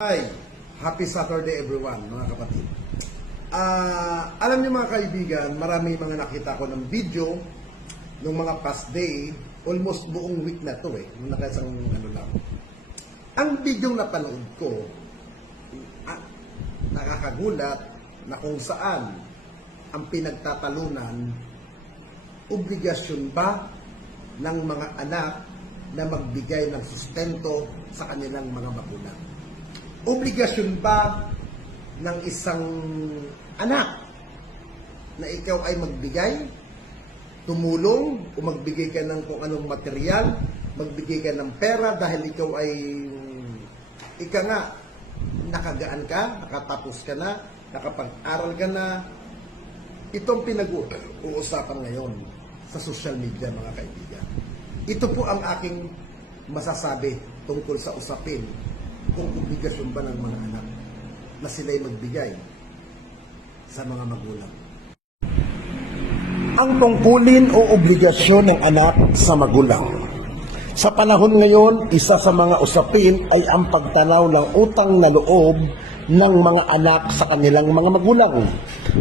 Hi! Happy Saturday everyone, mga kapatid. Alam niyo mga kaibigan, marami mga nakita ko ng video nung mga past day, almost buong week na to nung nakasang lang. Ang video na napanood ko, nakakagulat na kung saan ang pinagtatalunan, obligasyon ba ng mga anak na magbigay ng sustento sa kanilang mga magulang? Obligasyon ba ng isang anak na ikaw ay magbigay, tumulong, o magbigay ka ng kung anong material, magbigay ka ng pera dahil ikaw ay, nakagaan ka, nakatapos ka na, nakapag-aral ka na. Itong pinag-uusapan ngayon sa social media, mga kaibigan. Ito po ang aking masasabi tungkol sa usapin kung obligasyon ba ng mga anak na sila'y magbigay sa mga magulang. Ang tungkulin o obligasyon ng anak sa magulang. Sa panahon ngayon, isa sa mga usapin ay ang pagtanaw ng utang na loob ng mga anak sa kanilang mga magulang.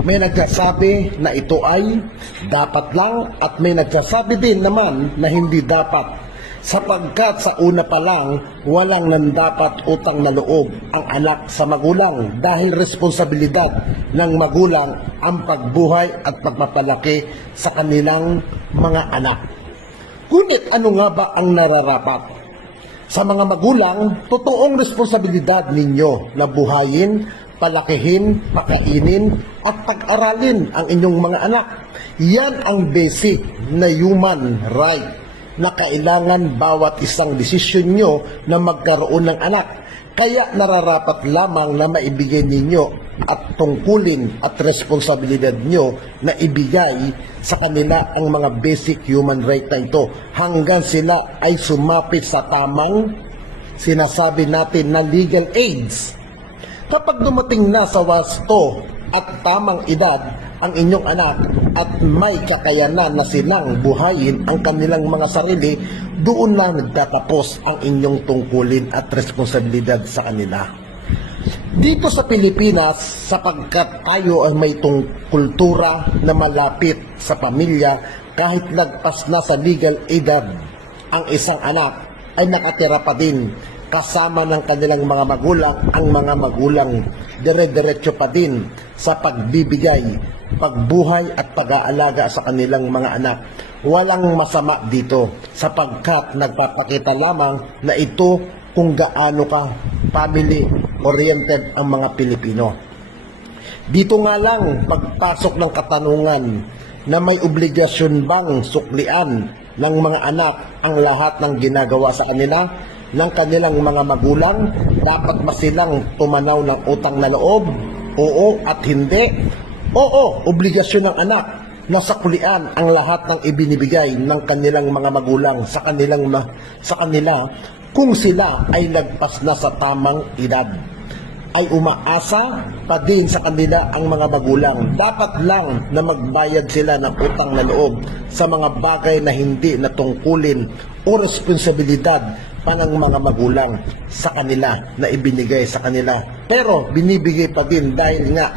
May nagsasabi na ito ay dapat lang at may nagsasabi din naman na hindi dapat. Sapagkat sa una pa lang, walang nandapat utang na loob ang anak sa magulang dahil responsibilidad ng magulang ang pagbuhay at pagpapalaki sa kanilang mga anak. Ngunit ano nga ba ang nararapat? Sa mga magulang, totoong responsibilidad ninyo na buhayin, palakihin, pakainin at pag-aralin ang inyong mga anak. Yan ang basic na human right na kailangan bawat isang desisyon nyo na magkaroon ng anak. Kaya nararapat lamang na maibigay ninyo at tungkulin at responsibilidad nyo na ibigay sa kanila ang mga basic human right na ito hanggang sila ay sumapit sa tamang sinasabi natin na legal age. Kapag dumating na sa wasto at tamang edad ang inyong anak at may kakayanan na silang buhayin ang kanilang mga sarili, doon lang nagtatapos ang inyong tungkulin at responsibilidad sa kanila. Dito sa Pilipinas, sapagkat tayo ay may kultura na malapit sa pamilya, kahit lagpas na sa legal edad ang isang anak, ay nakatira pa din kasama ng kanilang mga magulang. Ang mga magulang dire-diretso pa din sa pagbibigay, pagbuhay at pag-aalaga sa kanilang mga anak. Walang masama dito sapagkat nagpapakita lamang na ito kung gaano ka family-oriented ang mga Pilipino. Dito nga lang pagpasok ng katanungan na may obligasyon bang suklian ng mga anak ang lahat ng ginagawa sa kanila ng kanilang mga magulang. Dapat ba silang tumanaw ng utang na loob? Oo at hindi. Oo, obligasyon ng anak na saklian ang lahat ng ibinibigay ng kanilang mga magulang sa kanila kung sila ay lagpas na sa tamang edad. Ay umaasa pa din sa kanila ang mga magulang. Dapat lang na magbayad sila ng utang na loob sa mga bagay na hindi natungkulin o responsibilidad pa ng mga magulang sa kanila na ibinigay sa kanila. Pero binibigay pa din dahil nga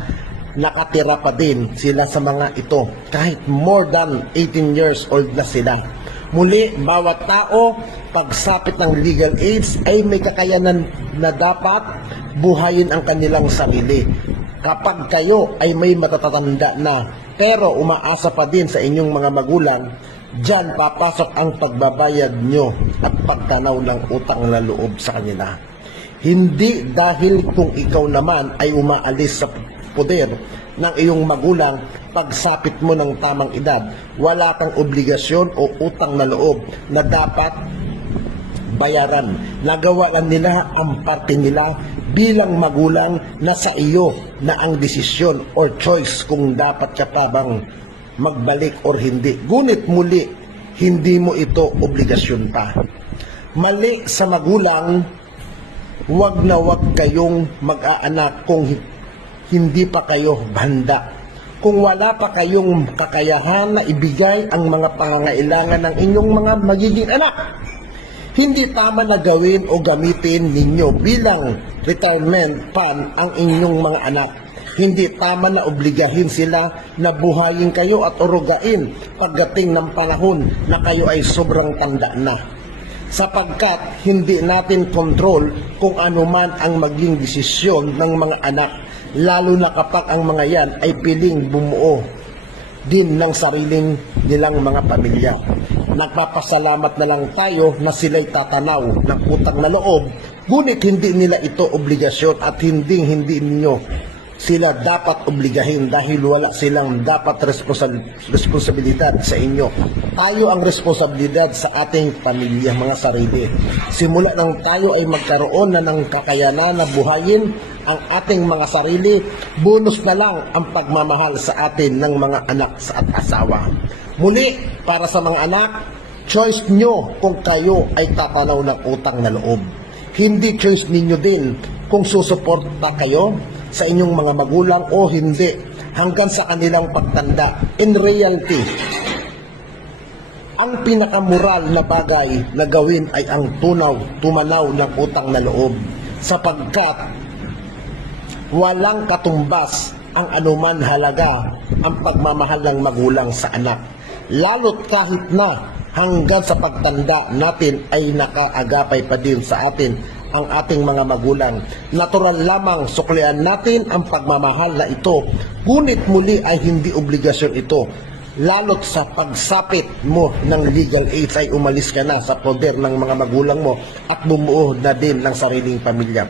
nakatira pa din sila sa mga ito kahit more than 18 years old na sila. Muli, bawat tao pagsapit ng legal age ay may kakayanan na dapat buhayin ang kanilang sarili. Kapag kayo ay may matatatanda na pero umaasa pa din sa inyong mga magulang, diyan papasok ang pagbabayad nyo at pagtanaw ng utang na loob sa kanila. Hindi dahil kung ikaw naman ay umaalis sa poder ng iyong magulang pagsapit mo ng tamang edad, wala kang obligasyon o utang na loob na dapat bayaran. Nagawa lang nila ang parte nila bilang magulang na sa iyo na ang desisyon or choice kung dapat ka pa bang magbalik or hindi. Ngunit muli, hindi mo ito obligasyon pa. Mali sa magulang, wag na wag kayong mag-aanak kung hindi pa kayo handa. Kung wala pa kayong kakayahan na ibigay ang mga pangangailangan ng inyong mga magiging anak. Hindi tama na gawin o gamitin ninyo bilang retirement fund ang inyong mga anak. Hindi tama na obligahin sila na buhayin kayo at urugain pagdating ng panahon na kayo ay sobrang tanda na. Sapagkat hindi natin kontrol kung ano man ang maging desisyon ng mga anak, lalo na kapag ang mga yan ay piling bumuo din ng sariling nilang mga pamilya. Nagpapasalamat na lang tayo na sila'y tatanaw ng utang na loob, ngunit hindi nila ito obligasyon at hindi ninyo sila dapat obligahin dahil wala silang dapat responsibilidad sa inyo. Tayo ang responsibilidad sa ating pamilya, mga sarili. Simula nang tayo ay magkaroon na ng kakayanan na buhayin ang ating mga sarili, bonus na lang ang pagmamahal sa atin ng mga anak at asawa. Muli, para sa mga anak, choice nyo kung kayo ay tatanaw ng utang na loob. Hindi choice ninyo din kung susuporta kayo sa inyong mga magulang o hindi hanggang sa kanilang pagtanda. In reality, ang pinakamoral na bagay na gawin ay ang tumanaw ng utang na loob, sapagkat walang katumbas ang anuman halaga ang pagmamahal ng magulang sa anak, lalo't kahit na hanggang sa pagtanda natin ay nakaagapay pa din sa atin ang ating mga magulang. Natural lamang suklian natin ang pagmamahal na ito, ngunit muli ay hindi obligasyon ito. Lalo't sa pagsapit mo ng legal age ay umalis ka na sa poder ng mga magulang mo at bumuo na din ng sariling pamilya.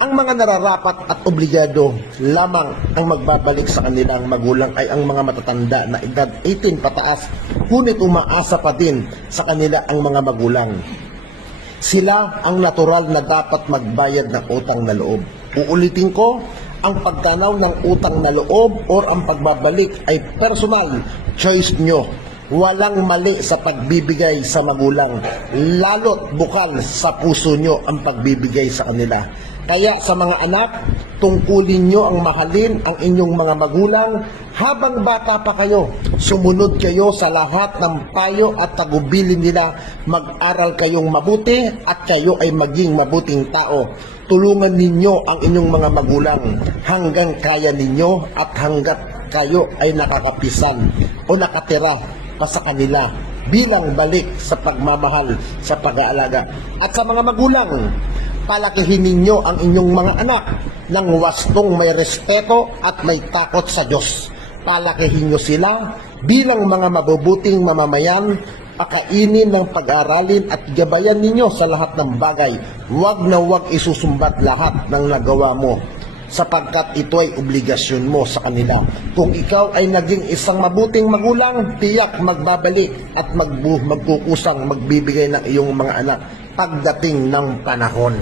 Ang mga nararapat at obligado lamang ang magbabalik sa kanilang magulang ay ang mga matatanda na edad 18 pataas, ngunit umaasa pa din sa kanila ang mga magulang. Sila ang natural na dapat magbayad ng utang na loob. Uulitin ko, ang pagtanaw ng utang na loob o ang pagbabalik ay personal choice nyo. Walang mali sa pagbibigay sa magulang, lalo't bukal sa puso nyo ang pagbibigay sa kanila. Kaya sa mga anak, tungkulin nyo ang mahalin ang inyong mga magulang habang bata pa kayo. Sumunod kayo sa lahat ng payo at tagubilin nila. Mag-aral kayong mabuti at kayo ay maging mabuting tao. Tulungan ninyo ang inyong mga magulang hanggang kaya ninyo at hanggat kayo ay nakakapisan o nakatira pa sa kanila bilang balik sa pagmamahal sa pag-aalaga. At sa mga magulang, palakihin ninyo ang inyong mga anak ng wastong may respeto at may takot sa Diyos. Palakihin nyo sila bilang mga mabubuting mamamayan, pakainin ng pag-aralin at gabayan ninyo sa lahat ng bagay. Huwag na huwag isusumbat lahat ng nagawa mo, sapagkat ito ay obligasyon mo sa kanila. Kung ikaw ay naging isang mabuting magulang, tiyak magbabalik at magkukusang magbibigay ng iyong mga anak pagdating ng panahon.